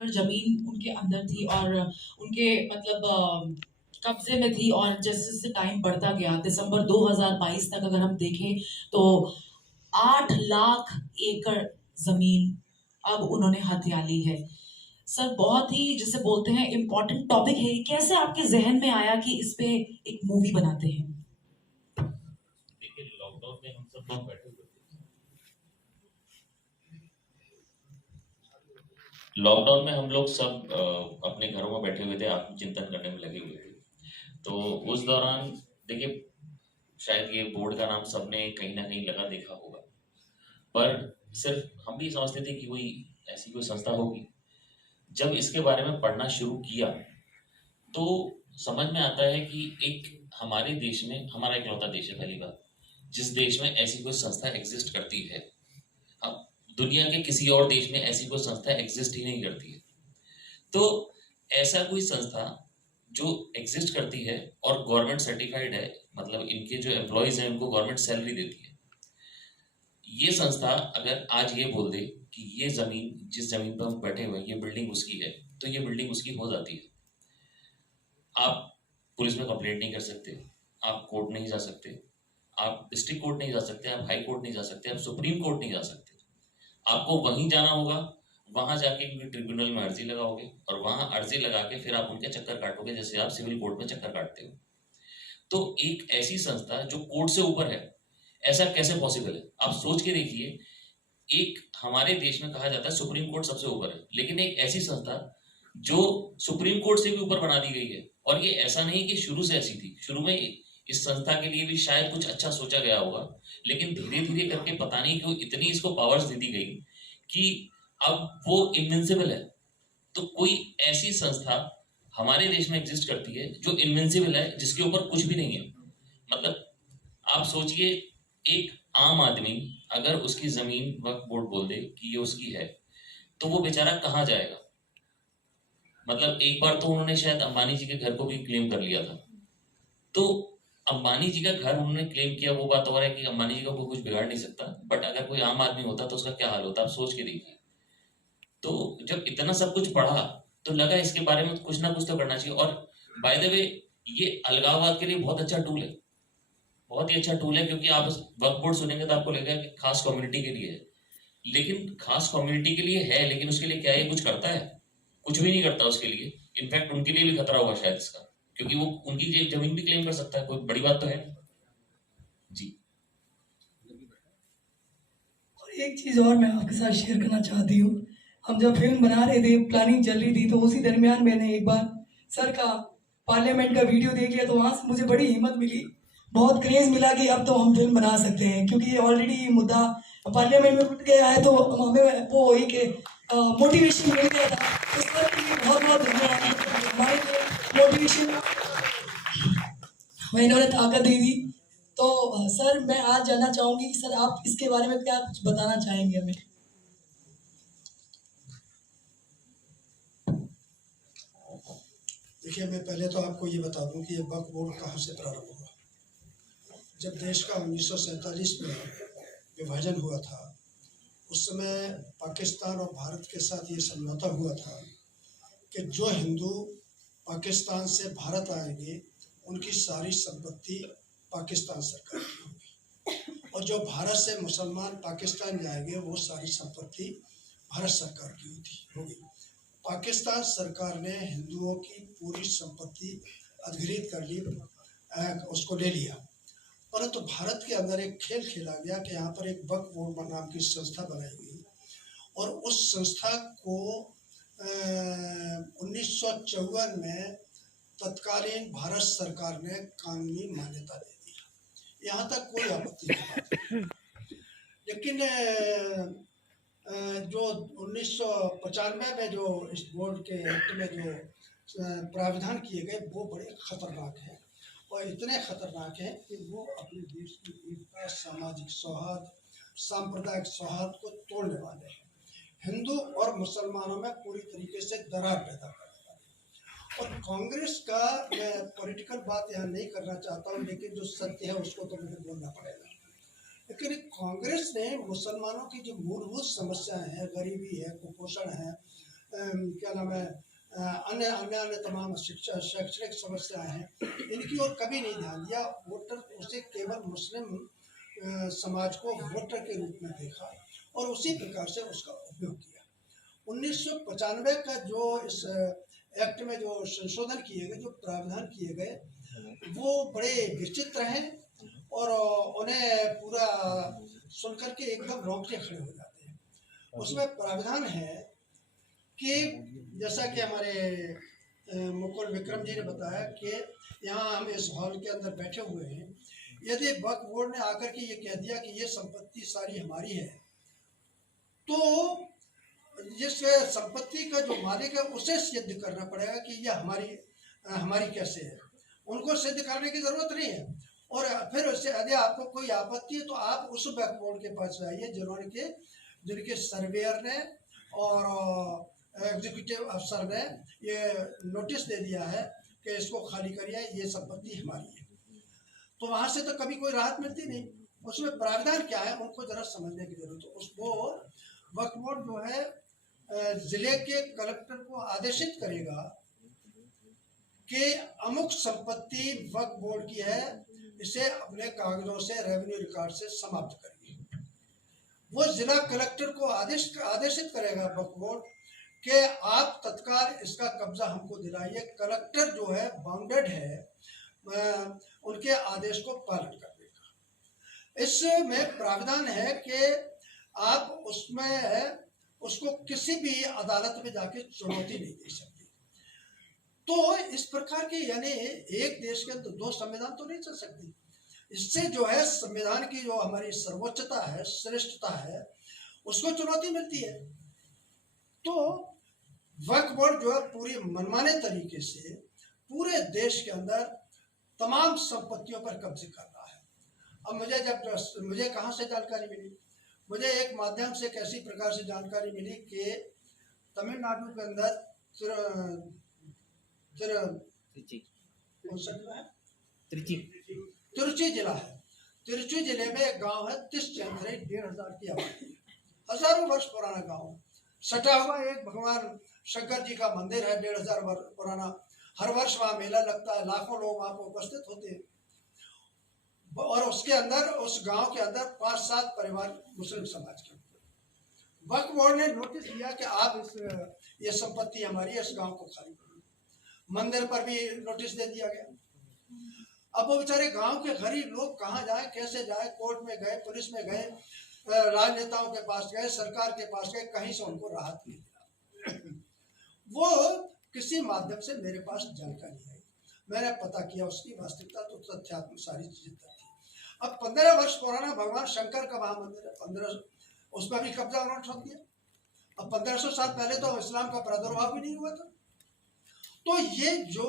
जमीन उनके अंदर थी और उनके मतलब कब्जे में थी और जैसे जैसे टाइम बढ़ता गया दिसंबर 2022 तक अगर हम देखें तो 8 लाख एकड़ जमीन अब उन्होंने हथिया ली है। सर बहुत ही जिसे बोलते हैं इम्पोर्टेंट टॉपिक है, कैसे आपके जहन में आया कि इस पे एक मूवी बनाते हैं? देखिए, लॉकडाउन में हम सब लोग बैठे हुए थे। लॉकडाउन में हम लोग सब अपने घरों में बैठे हुए थे, आत्मचिंतन करने में लगे हुए थे। तो उस दौरान देखिए, शायद ये बोर्ड का नाम सबने कहीं ना कहीं लगा देखा होगा, पर सिर्फ हम भी समझते थे कि कोई ऐसी कोई संस्था होगी। जब इसके बारे में पढ़ना शुरू किया तो समझ में आता है कि एक हमारे देश में, हमारा इकलौता देश है पहली बात, जिस देश में ऐसी कोई संस्था एग्जिस्ट करती है। अब दुनिया के किसी और देश में ऐसी कोई संस्था एग्जिस्ट ही नहीं करती है। तो ऐसा कोई संस्था जो एग्जिस्ट करती है और गवर्नमेंट सर्टिफाइड है, मतलब इनके जो एम्प्लॉयज हैं उनको गवर्नमेंट सैलरी देती है, ये संस्था अगर आज ये बोल दे कि ये जमीन, जिस जमीन पर हम बैठे हुए हैं, ये बिल्डिंग उसकी है, तो ये बिल्डिंग उसकी हो जाती है। आप पुलिस में कंप्लेंट नहीं कर सकते, आप कोर्ट नहीं जा सकते, आप डिस्ट्रिक्ट कोर्ट नहीं जा सकते, आप हाई कोर्ट नहीं जा सकते, आप सुप्रीम कोर्ट नहीं जा सकते। आपको वहीं जाना होगा, वहां जाके उनके ट्रिब्यूनल में अर्जी लगाओगे और वहां अर्जी लगा के फिर आप उनके चक्कर काटोगे, जैसे आप सिविल कोर्ट में चक्कर काटते हो। तो एक ऐसी संस्था जो कोर्ट से ऊपर है, ऐसा कैसे पॉसिबल है? आप सोच के देखिए। एक हमारे देश में कहा जाता है सुप्रीम कोर्ट सबसे ऊपर है, लेकिन एक ऐसी संस्था जो सुप्रीम कोर्ट से भी ऊपर बना दी गई है। और ये ऐसा नहीं कि शुरू से ऐसी थी, शुरू में इस संस्था के लिए भी शायद कुछ अच्छा सोचा गया होगा, लेकिन धीरे धीरे करके पता नहीं क्यों इतनी इसको पावर्स दे दी गई कि अब वो इनविंसिबल है। तो कोई ऐसी संस्था हमारे देश में एग्जिस्ट करती है जो इनविंसिबल है, जिसके ऊपर कुछ भी नहीं है। मतलब आप सोचिए, एक आम आदमी अगर उसकी जमीन वक्फ बोर्ड बोल दे कि ये उसकी है, तो वो बेचारा कहाँ जाएगा? मतलब एक बार तो उन्होंने शायद अंबानी जी के घर को भी क्लेम कर लिया था। तो अंबानी जी का घर उन्होंने क्लेम किया, वो बात और है कि अंबानी जी का कोई कुछ बिगाड़ नहीं सकता, बट अगर कोई आम आदमी होता तो उसका क्या हाल होता, आप सोच के देखिए। तो जब इतना सब कुछ पढ़ा तो लगा इसके बारे में कुछ ना कुछ तो करना चाहिए। और बाय द वे, ये अलगाववाद के लिए बहुत अच्छा टूल है, बहुत ही अच्छा टूल है, क्योंकि आप वक्फ बोर्ड सुनेंगे तो आपको लगेगा कि खास कम्युनिटी के लिए है। लेकिन खास कम्युनिटी के लिए है, लेकिन उसके लिए क्या ये कुछ करता है? कुछ भी नहीं करता उसके लिए। इनफैक्ट उनके लिए भी खतरा होगा शायद इसका, क्योंकि वो उनकी जमीन भी क्लेम कर सकता है, कोई बड़ी बात तो है जी। और एक चीज़ और मैं आपके साथ शेयर करना चाहती हूँ। हम जब फिल्म बना रहे थे, प्लानिंग चल रही थी, तो उसी दरमियान मैंने एक बार सर का पार्लियामेंट का वीडियो देख लिया, तो वहाँ से मुझे बड़ी हिम्मत मिली, बहुत क्रेज़ मिला कि अब तो हम फिल्म बना सकते हैं, क्योंकि ये ऑलरेडी मुद्दा पार्लियामेंट में उठ गया है, तो हमें वो एक मोटिवेशन मिल गया था। तो सर के लिए बहुत बहुत धन्यवाद, हमारे लिए मोटिवेशन हमें इन्होंने ताकत दे दी। तो सर मैं आज जानना चाहूँगी कि सर आप इसके बारे में क्या कुछ बताना चाहेंगे हमें? देखिए, मैं पहले तो आपको ये बता दूं कि ये वक्फ बोर्ड कहाँ से प्रारंभ हुआ। जब देश का 1947 में विभाजन हुआ था, उस समय पाकिस्तान और भारत के साथ ये समझौता हुआ था कि जो हिंदू पाकिस्तान से भारत आएंगे उनकी सारी संपत्ति पाकिस्तान सरकार की होगी, और जो भारत से मुसलमान पाकिस्तान जाएंगे वो सारी संपत्ति भारत सरकार की होगी। पाकिस्तान सरकार ने हिंदुओं की पूरी संपत्ति अधिग्रहित कर ली, उसको ले लिया। परंतु भारत के अंदर एक खेल खेला गया कि यहाँ पर एक वक्फ बोर्ड नाम की संस्था बनाई गई, और उस संस्था को 1954 में तत्कालीन भारत सरकार ने कानूनी मान्यता दे दी। यहाँ तक कोई आपत्ति नहीं। लेकिन जो 1995 में जो इस बोर्ड के एक्ट में जो प्रावधान किए गए वो बड़े खतरनाक हैं, और इतने खतरनाक हैं कि वो अपने देश की एकता, सामाजिक सौहार्द, सांप्रदायिक सौहार्द को तोड़ने वाले हैं। हिंदू और मुसलमानों में पूरी तरीके से दरार पैदा करने वाले। और कांग्रेस का, मैं पॉलिटिकल बात यहाँ नहीं करना चाहता हूँ, लेकिन जो सत्य है उसको तो मुझे बोलना पड़ेगा। लेकिन कांग्रेस ने मुसलमानों की जो मूलभूत समस्याएं हैं, गरीबी है, कुपोषण है, क्या नाम है, अन्य अन्य अन्य तमाम शिक्षा शैक्षणिक समस्याएं हैं, इनकी ओर कभी नहीं ध्यान दिया। वोटर उसे केवल मुस्लिम समाज को वोटर के रूप में देखा और उसी प्रकार से उसका उपयोग किया। 1995 का जो इस एक्ट में जो संशोधन किए गए, जो प्रावधान किए गए, वो बड़े विचित्र हैं और उन्हें पूरा सुनकर के एकदम रोंगटे खड़े हो जाते हैं। उसमें प्रावधान है कि जैसा कि हमारे मुकुल विक्रम जी ने बताया कि यहाँ हम इस हॉल के अंदर बैठे हुए हैं, यदि वक्फ बोर्ड ने आकर के ये कह दिया कि ये संपत्ति सारी हमारी है, तो जिस संपत्ति का जो मालिक है उसे सिद्ध करना पड़ेगा कि यह हमारी कैसे है। उनको सिद्ध करने की जरूरत नहीं है। और फिर उससे यदि आपको कोई आपत्ति है तो आप उस वक्फ बोर्ड के पास जाइए जिनके सर्वेयर ने और एग्जीक्यूटिव अफसर ने ये नोटिस दे दिया है कि इसको खाली करिए, ये संपत्ति हमारी है। तो वहाँ से तो कभी कोई राहत मिलती नहीं। उसमें प्रावधान क्या है उनको जरा समझने की जरूरत है। उसको वक्फ बोर्ड जो है जिले के कलेक्टर को आदेशित करेगा कि अमुक संपत्ति वक्फ बोर्ड की है, इसे अपने कागजों से रेवेन्यू रिकॉर्ड से समाप्त करिए। वो जिला कलेक्टर को आदेशित करेगा वक्फ बोर्ड कि आप तत्काल इसका कब्जा हमको दिलाइए। कलेक्टर जो है बाउंडेड है उनके आदेश को पालन करने का। इसमें प्रावधान है कि आप उसको किसी भी अदालत में जाके चुनौती नहीं दे सकते। तो इस प्रकार की यानी एक देश के अंदर दो संविधान तो नहीं चल सकती। इससे जो है संविधान की जो हमारी सर्वोच्चता है, श्रेष्ठता है, उसको चुनौती मिलती है। तो वक्फ बोर्ड जो है पूरी मनमाने तरीके से पूरे देश के अंदर तमाम संपत्तियों पर कब्जे कर रहा है। अब मुझे कहाँ से जानकारी मिली? मुझे एक माध्यम से कैसी प्रकार से जानकारी मिली कि तमिलनाडु के अंदर तिरुचि जिला है। तिरुचि जिले में एक गांव है तिरुचेंद्रई, 1500 की आबादी है, हजारों वर्ष पुराना गांव है। सटा हुआ एक भगवान शंकर जी का मंदिर है, 1500 वर्ष पुराना। हर वर्ष वहाँ मेला लगता है, लाखों लोग वहाँ पर उपस्थित होते हैं। और उसके अंदर, उस गांव के अंदर 5-7 परिवार मुस्लिम समाज के। वक्फ बोर्ड ने नोटिस दिया कि आप ये संपत्ति हमारी है, इस गांव को खाली करिए। मंदिर पर भी नोटिस दे दिया गया। अब वो बेचारे गांव के गरीब लोग कहाँ जाए, कैसे जाए? कोर्ट में गए, पुलिस में गए, राजनेताओं के पास गए, सरकार के पास गए, कहीं से उनको राहत नहीं मिला। वो किसी माध्यम से मेरे पास जानकारी आई, मैंने पता किया उसकी वास्तविकता, तो तथ्यात्मक सारी चीजें थी। अब 15 वर्ष पुराना भगवान शंकर का वहां मंदिर है, 15 उस पर भी कब्जा उन्होंने ठोक दिया। अब 1500 साल पहले तो इस्लाम का प्रादुर्भाव भी नहीं हुआ था। तो ये जो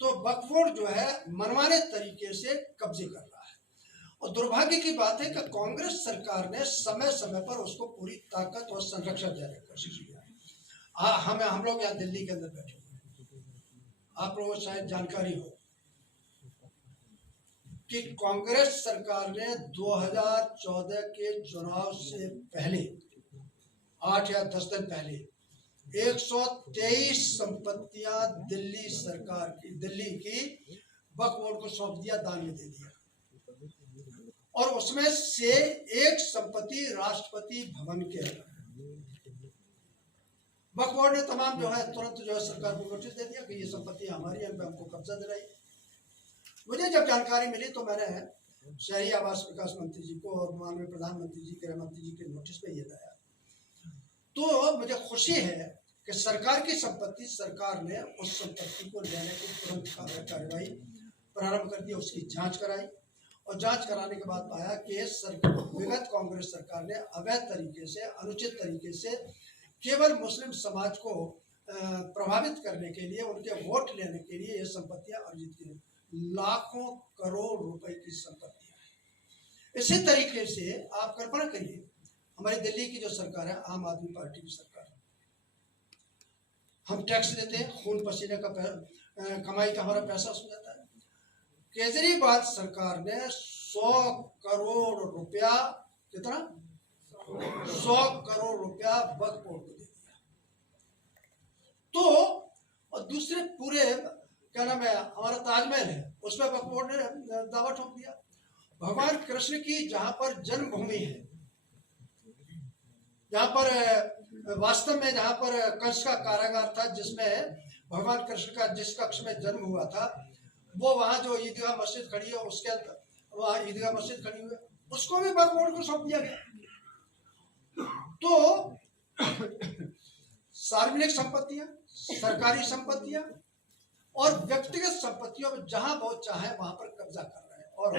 तो वक्फ बोर्ड जो है मनमाने तरीके से कब्जे कर रहा है। और दुर्भाग्य की बात है कि कांग्रेस सरकार ने समय समय पर उसको पूरी ताकत और संरक्षण देने की कोशिश किया। हम लोग यहाँ दिल्ली के अंदर बैठे हुए, आप लोगों को शायद जानकारी हो कि कांग्रेस सरकार ने 2014 के चुनाव से पहले 8 या 10 दिन पहले 123 संपत्तियां दिल्ली की वक्फ बोर्ड को सौंप दिया, दान में दे दिया। और उसमें से एक संपत्ति राष्ट्रपति भवन के अंदर। वक्फ बोर्ड ने तमाम जो है तुरंत जो है सरकार को नोटिस दे दिया कि ये संपत्ति हमारी है, हमको कब्जा दिलाई। मुझे जब जानकारी मिली तो मैंने शहरी आवास विकास मंत्री जी को और माननीय प्रधानमंत्री जी, गृह मंत्री जी के नोटिस पे ये लाया। तो मुझे खुशी है कि सरकार की संपत्ति, सरकार ने उस संपत्ति को लेने की तुरंत कार्यवाही प्रारंभ कर दी, उसकी जांच कराई। और जांच कराने के बाद पाया कि विगत कांग्रेस सरकार ने अवैध तरीके से, अनुचित तरीके से केवल मुस्लिम समाज को प्रभावित करने के लिए, उनके वोट लेने के लिए ये संपत्तियां अर्जित की। लाखों करोड़ रुपए की संपत्तियां। इसी तरीके से आप कल्पना करिए, हमारी दिल्ली की जो सरकार है, आम आदमी पार्टी की सरकार, हम टैक्स देते हैं, खून पसीने का कमाई का हमारा पैसा उसमें जाता है। केजरीवाल सरकार ने 100 करोड़ रुपया, कितना? 100 करोड़ रुपया वक्फ बोर्ड को दिया। उसमें वक्फ बोर्ड ने दावा ठोक दिया। भगवान कृष्ण की जहाँ पर जन्मभूमि है, जहाँ पर वास्तव में जहाँ पर कंस का कारागार था, जिसमें भगवान कृष्ण का जिस कक्ष में जन्म हुआ था, वो वहाँ जो ईदगाह मस्जिद खड़ी है, उसके अंदर वहाँ ईदगाह मस्जिद खड़ी हुई है, उसको भी वक्फ बोर्ड को सौंप दिया गया। तो सार्वजनिक संपत्तियां, सरकारी संपत्तियां और व्यक्तिगत संपत्तियों में जहां बहुत चाहे वहां पर कब्जा कर रहे हैं। और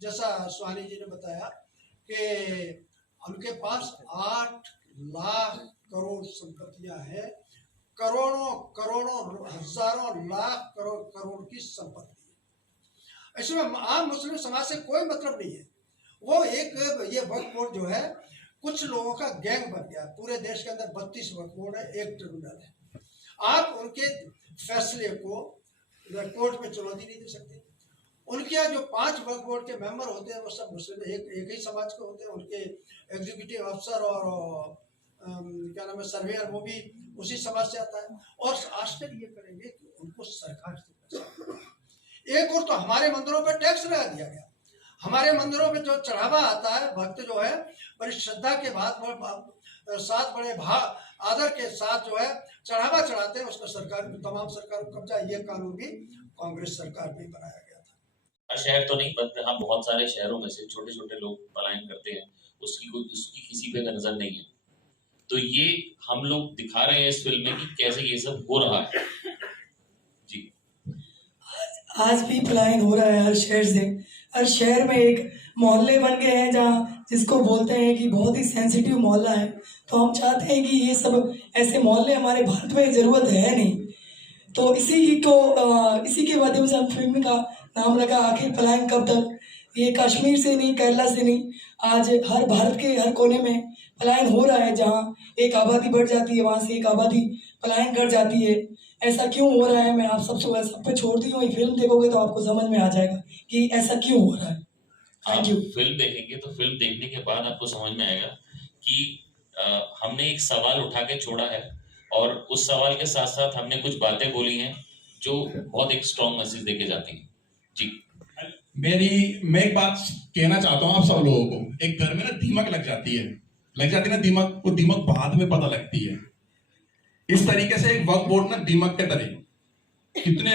जैसा सुहानी जी ने बताया कि उनके पास 8 लाख करोड़ संपत्तियां हैं, करोड़ों करोड़ों हजारों लाख करोड़ की संपत्ति है। इसमें आम मुस्लिम समाज से कोई मतलब नहीं है। वो ये वक्फ बोर्ड जो है कुछ लोगों का गैंग बन गया। पूरे देश के अंदर 32 वक्फ बोर्ड है, एक ट्रिब्यूनल है। आप उनके फैसले को कोर्ट में चुनौती नहीं दे सकते। उनके यहाँ जो 5 वक्फ बोर्ड के मेंबर होते हैं वो सब मुस्लिम एक ही समाज के होते हैं। उनके एग्जीक्यूटिव अफसर और क्या नाम है सर्वेयर, वो भी उसी समाज से आता है। और आश्चर्य ये करेंगे कि उनको सरकार से पैसा। एक और तो हमारे मंदिरों पर टैक्स लगा दिया गया। हमारे मंदिरों में जो चढ़ावा आता है, भक्त जो है बड़ी श्रद्धा के साथ बड़े आदर के साथ जो है चढ़ावा चढ़ाते हैं, उसका सरकार तमाम सरकार को कब्जा। ये कानून भी कांग्रेस सरकार में बनाया गया था। हर शहर तो नहीं बनते, हाँ बहुत सारे शहरों में से छोटे छोटे लोग पलायन करते हैं, उसकी किसी पे नजर नहीं है। तो ये हम लोग दिखा रहे हैं इस फिल्म में कि कैसे ये सब हो रहा है। जी आज भी पलायन हो रहा है हर शहर से। हर शहर में एक मोहल्ले बन गए हैं जहाँ जिसको बोलते हैं कि बहुत ही सेंसिटिव मोहल्ला है। तो हम चाहते हैं कि ये सब ऐसे मोहल्ले हमारे भारत में ज़रूरत है नहीं। तो इसी के माध्यम से हम फिल्म का नाम रखा आखिर पलायन कब तक। ये कश्मीर से नहीं, केरला से नहीं, आज हर भारत के हर कोने में पलायन हो रहा है। जहाँ एक आबादी बढ़ जाती है, वहाँ से एक आबादी पलायन कर जाती है। ऐसा क्यों हो रहा है, मैं आप सब पे छोड़ती हूँ। ये फिल्म देखोगे तो आपको समझ में आ जाएगा कि ऐसा क्यों हो रहा है। आप फिल्म देखेंगे तो फिल्म देखने के बाद आपको समझ में आएगा कि हमने एक सवाल उठा के छोड़ा है और उस सवाल के साथ साथ हमने कुछ बातें बोली हैं जो बहुत एक स्ट्रॉन्ग मैसेज देके जाती हैं। जी मैं एक बात कहना चाहता हूँ आप सब लोगों को। एक घर में ना दीमक लग जाती है ना दीमक, वो दीमक बाद में पता लगती है। इस तरीके से एक वक्फ बोर्ड ना दीमक के तरह कितने